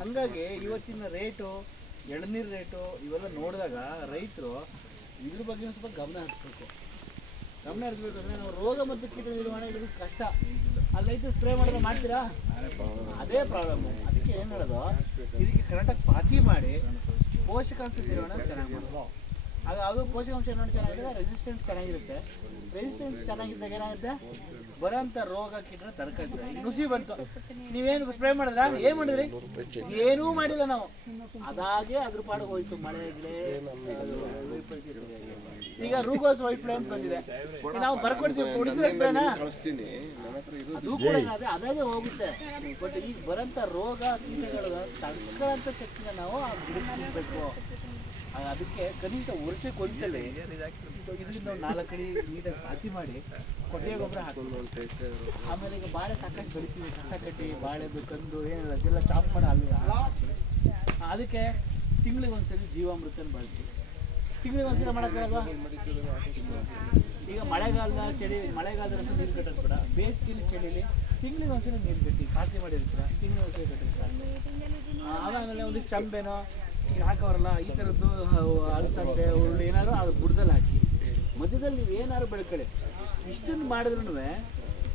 ಹಾಗಾಗಿ ಇವತ್ತಿನ ರೇಟು ಎಳನೀರು ರೇಟು ಇವೆಲ್ಲ ನೋಡಿದಾಗ ರೈತರು ಇದ್ರ ಬಗ್ಗೆ ಸ್ವಲ್ಪ ಗಮನ ಹರಿಸ್ಬೇಕು. ಗಮನ ಹರಿಸ್ಬೇಕಂದ್ರೆ ನಾವು ರೋಗ ಮತ್ತು ಕೀಟ ನಿರ್ವಹಣೆ ಇದು ಕಷ್ಟ. ಅಲ್ಲಿ ರೈತರು ಸ್ಪ್ರೇ ಮಾಡಿದ್ರೆ ಮಾಡ್ತೀರಾ? ಅದೇ ಪ್ರಾಬ್ಲಮ್ಮು. ಅದಕ್ಕೆ ಏನು ಹೇಳೋದು, ಇದಕ್ಕೆ ಕರೆಕ್ಟಾಗಿ ಪಾತಿ ಮಾಡಿ ಪೋಷಕಾಂಶ ನಿರ್ವಹಣೆ ಚೆನ್ನಾಗಿ ಮಾಡೋದು. ಆಗ ಅದು ಪೋಷಕಾಂಶ ನಿರ್ವಹಣೆ ಚೆನ್ನಾಗಿದ್ದರೆ ರೆಸಿಸ್ಟೆನ್ಸ್ ಚೆನ್ನಾಗಿರುತ್ತೆ. ರೆಸಿಸ್ಟೆನ್ಸ್ ಚೆನ್ನಾಗಿದ್ದಾಗ ಏನಾಗುತ್ತೆ, ಬರೋಂಥ ರೋಗ ಕೀಟನ ತಡ್ಕೊಳ್ತೀವಿ. ಈಗ ನುಸಿ ಬಂತು, ನೀವೇನು ಸ್ಪ್ರೇ ಮಾಡಿದ್ರ? ಏನು ಮಾಡಿದ್ರಿ? ಏನೂ ಮಾಡಿಲ್ಲ ನಾವು. ಅದಾಗೆ ಅದ್ರ ಪಾಡಿಗೆ ಹೋಯ್ತು. ಮಳೆ ಗಿಳೆ ಈಗ ರೂಗೋಸ್ ವೈಟ್ ಫ್ಲೈ ಅಂತ ಬಂದಿದೆ, ನಾವು ಬರ್ಕೊಡ್ತೀವಿ, ಕುಡಿದ್ರೆ ಸ್ಪ್ರೇನಾ ಅದು ಕೂಡ ಅದಾಗೆ ಹೋಗುತ್ತೆ. ಬಟ್ ಈಗ ಬರೋಂಥ ರೋಗ ಕೀಟಗಳ ತಡ್ಕೊಳ್ಳೋಂಥ ಶಕ್ತಿನ ನಾವು ಆ ಗಿಡಕ್ಕೆ ಕೊಡಬೇಕು. ಅದಕ್ಕೆ ಕನಿಷ್ಠ ವರ್ಷಕ್ಕೆ ಒಂದ್ಸಲ ಇದರಿಂದ ಒಂದು 4 ಅಡಿ ನೀಟಾಗಿ ಪಾತಿ ಮಾಡಿ ಕೊಟ್ಟಿಗೆ ಗೊಬ್ಬರ ಹಾಕೋದು. ಆಮೇಲೆ ಈಗ ಬಾಳೆ ಸಾಕಷ್ಟು ಬೆಳಿತೀವಿ, ಕಸ ಕಟ್ಟಿ ಬಾಳೆ ಬೇಕಂದು ಏನಿಲ್ಲ ಅದೆಲ್ಲ ಚಾಪ್ ಮಾಡಿ ಅಲ್ಲಿ ಅದಕ್ಕೆ ತಿಂಗಳಿಗೆ ಒಂದ್ಸಲ ಜೀವಾಮೃತನ ಬಳಸಿ. ತಿಂಗಳಿಗೆ ಒಂದ್ಸಲ ಮಾಡೋಕ್ಕಾಗಲ್ವಾ? ಈಗ ಮಳೆಗಾಲದಲ್ಲಿ ನೀರು ಕಟ್ಟೋದು ಬೇಡ, ಬೇಸಿಗೆಲಿ ಚಳಿಲಿ ತಿಂಗಳಿಗೆ ಒಂದ್ಸಲ ನೀರು ಕಟ್ಟಿ ಪಾತಿ ಮಾಡಿರ್ತೀರ, ತಿಂಗಳಿಗೆ ಒಂದ್ಸಲ ಕಟ್ಟಿರ್ತಾರೆ. ಆಮೇಲೆ ಒಂದು ಚಂಬೆನೋ ಈಗ ಹಾಕೋರಲ್ಲ, ಈ ಥರದ್ದು ಅಲಸಂದೆ ಉರುಳು ಏನಾದ್ರು ಅದು ಬುಡದಲ್ಲಿ ಹಾಕಿ ಮಧ್ಯದಲ್ಲಿ ನೀವು ಏನಾದ್ರು ಬೆಳ್ಕೊಳ್ಳಿ. ಇಷ್ಟನ್ನು ಮಾಡಿದ್ರೂ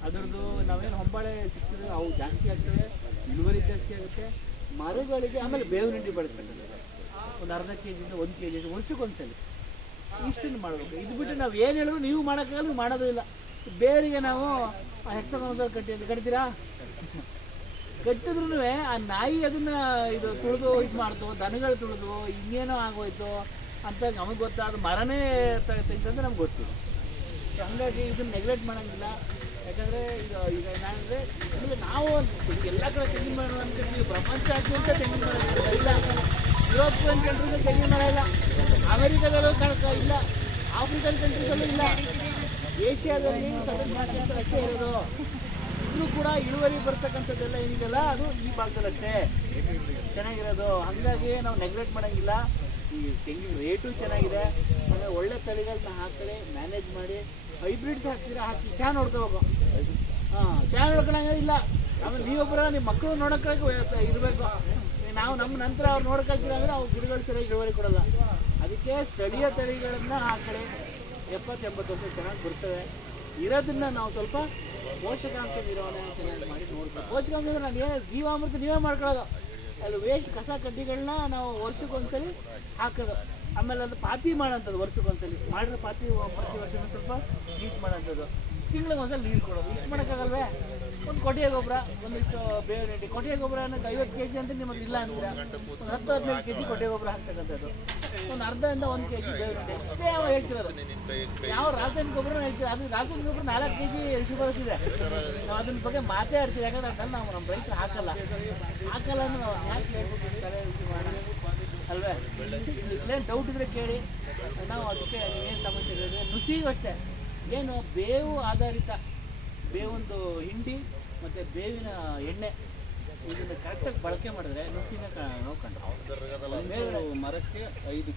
ಅದರದ್ದು ನಾವೇನು ಹೊಂಬಾಳೆ ಸಿಗ್ತದೆ ಅವು ಜಾಸ್ತಿ ಆಗ್ತವೆ, ಇಳುವರಿ ಜಾಸ್ತಿ ಆಗುತ್ತೆ ಮರಗಳಿಗೆ. ಆಮೇಲೆ ಬೇವಿನ ಹಿಂಡಿ ಬಳಸ್ತಾರೆ, ಒಂದು ಅರ್ಧ ಕೆಜಿಯಿಂದ 1 kg ವರ್ಷಕ್ಕೊಂದ್ಸಲಿ ಇಷ್ಟನ್ನು ಮಾಡಬೇಕು. ಇದು ಬಿಟ್ಟು ನಾವು ಏನು ಹೇಳಿದ್ರು ನೀವು ಮಾಡೋಕ್ಕಾಗಲ್ಲ, ಮಾಡೋದು ಇಲ್ಲ. ಬೇರಿಗೆ ನಾವು ಹೆಕ್ಸಾಗೋನ್ ಕಟ್ತೀರಾ? ಕಟ್ಟಿದ್ರೂ ಆ ನಾಯಿ ಅದನ್ನ ಇದು ತುಳಿದು ಇದು ಮಾಡ್ತು, ದನಗಳು ತುಳಿದು ಇನ್ನೇನೋ ಆಗೋಯ್ತು ಅಂತ ನಮಗೆ ಗೊತ್ತಾದ ಮರನೇ ತೆಗೆದಂದ್ರೆ ನಮ್ಗೆ ಗೊತ್ತಿಲ್ಲ. ಸೊ ಹಂಗಾಗಿ ಇದನ್ನ ನೆಗ್ಲೆಕ್ಟ್ ಮಾಡೋಂಗಿಲ್ಲ. ಯಾಕಂದರೆ ಈಗ ಏನಾದರೆ ನಾವು ಎಲ್ಲ ಕಡೆ ತೆಂಗಿನ ಮರ ಅಂದ್ಕೊಂಡು ಪ್ರಪಂಚಾದ್ಯಂತ ತೆಂಗಿನ ಮರ ಇಲ್ಲ. ಯುರೋಪಿಯನ್ ಕಂಟ್ರೀಸಲ್ಲಿ ತೆಂಗಿನ ಮರ ಇಲ್ಲ, ಅಮೆರಿಕಾದಲ್ಲೂ ಇಲ್ಲ, ಆಫ್ರಿಕನ್ ಕಂಟ್ರೀಸಲ್ಲೂ ಇಲ್ಲ, ಏಷ್ಯಾದಲ್ಲಿ ಸದನ್ ಅಷ್ಟೇ ಇರೋದು. ಇದ್ರೂ ಕೂಡ ಇಳುವರಿ ಬರ್ತಕ್ಕಂಥದ್ದೆಲ್ಲ ಏನಿದೆಲ್ಲ ಅದು ಈ ಭಾಗದಲ್ಲಿ ಅಷ್ಟೇ ಚೆನ್ನಾಗಿರೋದು. ಹಾಗಾಗಿ ನಾವು ನೆಗ್ಲೆಕ್ಟ್ ಮಾಡೋಂಗಿಲ್ಲ. ಈ ತೆಂಗಿನ ರೇಟು ಚೆನ್ನಾಗಿದೆ, ಆಮೇಲೆ ಒಳ್ಳೆ ತಳಿಗಳನ್ನ ಹಾಕ್ತಾರೆ, ಮ್ಯಾನೇಜ್ ಮಾಡಿ ಹೈಬ್ರಿಡ್ಸ್ ಹಾಕ್ತೀರಾ ಹಾಕಿ ಚೆನ್ನಾಗಿ ನೋಡ್ಕೋಬೇಕು. ಚೆನ್ನಾಗಿ ನೋಡ್ಕೊಳಂಗ ಇಲ್ಲ. ಆಮೇಲೆ ನೀವೊಬ್ಬರ ನಿಮ್ಮ ಮಕ್ಕಳು ನೋಡೋಕ್ಕಾಗಿ ಇರಬೇಕು. ನಾವು ನಮ್ಮ ನಂತರ ಅವ್ರು ನೋಡ್ಕೊಳ್ತೀರ ಅಂದರೆ ಅವ್ರು ಗಿಡಗಳು ಸರಿಯಾಗಿ ಇಳುವರಿ ಕೊಡೋಲ್ಲ. ಅದಕ್ಕೆ ಸ್ಥಳೀಯ ತಳಿಗಳನ್ನು ಹಾಕಿ 70-80 ವರ್ಷ ಚೆನ್ನಾಗಿ ಬರ್ತವೆ. ಇರೋದನ್ನ ನಾವು ಸ್ವಲ್ಪ ಪೋಷಕಾಂಶ ನಿರ್ವಹಣೆ ಚೆನ್ನಾಗಿ ಮಾಡಿ ನೋಡ್ಬೇಕು. ಪೋಷಕಾಂಶ ನಾನು ಏನು ಜೀವಾಮೃತ ನೀವೇ ಮಾಡ್ಕೊಳ್ಳೋದು, ಅಲ್ಲಿ ವೇಸ್ಟ್ ಕಸ ಕಡ್ಡಿಗಳನ್ನ ನಾವು ವರ್ಷಕ್ಕೊಂದ್ಸಲಿ ಹಾಕೋದು. ಆಮೇಲೆ ಅದು ಪಾತಿ ಮಾಡೋಂಥದ್ದು ವರ್ಷಕ್ಕೊಂದ್ಸಲಿ ಮಾಡಿರೋ ಪಾತಿ ವರ್ಷ ಸ್ವಲ್ಪ ನೀಟ್ ಮಾಡೋಂಥದ್ದು. ತಿಂಗಳಿಗೆ ಒಂದ್ಸಲ ನೀರು ಕೊಡೋದು. ಇಷ್ಟು ಮಾಡೋಕ್ಕಾಗಲ್ವೇ? ಒಂದು ಕೊಟ್ಟಿಗೆ ಗೊಬ್ಬರ, ಒಂದಿಷ್ಟು ಬೇವಿನ ಹಿಂಡಿ. ಕೊಟ್ಟಿಗೆ ಗೊಬ್ಬರ ಅನ್ನೋದು 50 kg ಅಂತ ನಿಮಗೆ ಇಲ್ಲ ಅಂತೀರ, ಒಂದು 10-15 kg ಕೊಟ್ಟಿಗೆ ಗೊಬ್ಬರ ಹಾಕ್ತಕ್ಕಂಥದ್ದು, ಒಂದು ಅರ್ಧದಿಂದ 1 kg ಬೇವಿನ ಹಿಂಡಿ ಅಷ್ಟೇ ಹೇಳ್ತಿರೋದು. ಯಾವ ರಾಸಾಯನಿಕ ಗೊಬ್ಬರ ಹೇಳ್ತೀವಿ, ಅದು ರಾಸಾಯನಿಕ ಗೊಬ್ಬರ 4 kg ಶುಗರ್ಸ್ ಇದೆ. ನಾವು ಅದ್ರ ಬಗ್ಗೆ ಮಾತೇ ಆಡ್ತೀವಿ. ಯಾಕಂದ್ರೆ ಅದನ್ನು ನಾವು ನಮ್ಮ ರೈತರು ಹಾಕಲ್ಲ ಅಂದ್ರೆ ನಾವು ಯಾಕೆ ಹೇಳ್ಬೇಕು ತಲೆ ಮಾಡೋಣ ಅಲ್ವೇ? ಏನು ಡೌಟ್ ಇದ್ರೆ ಕೇಳಿ. ನಾವು ಅದಕ್ಕೆ ಏನು ಸಮಸ್ಯೆ ಇದೆ, ನುಸಿಗೂ ಅಷ್ಟೇ ಏನು ಬೇವು ಆಧಾರಿತ ಬೇವೊಂದು ಹಿಂಡಿ ಮತ್ತು ಬೇವಿನ ಎಣ್ಣೆ ಇದನ್ನು ಕರೆಕ್ಟಾಗಿ ಬಳಕೆ ಮಾಡಿದ್ರೆ ನುಸಿನ ನಾವು ಕಂಡು ಮರಕ್ಕೆ 5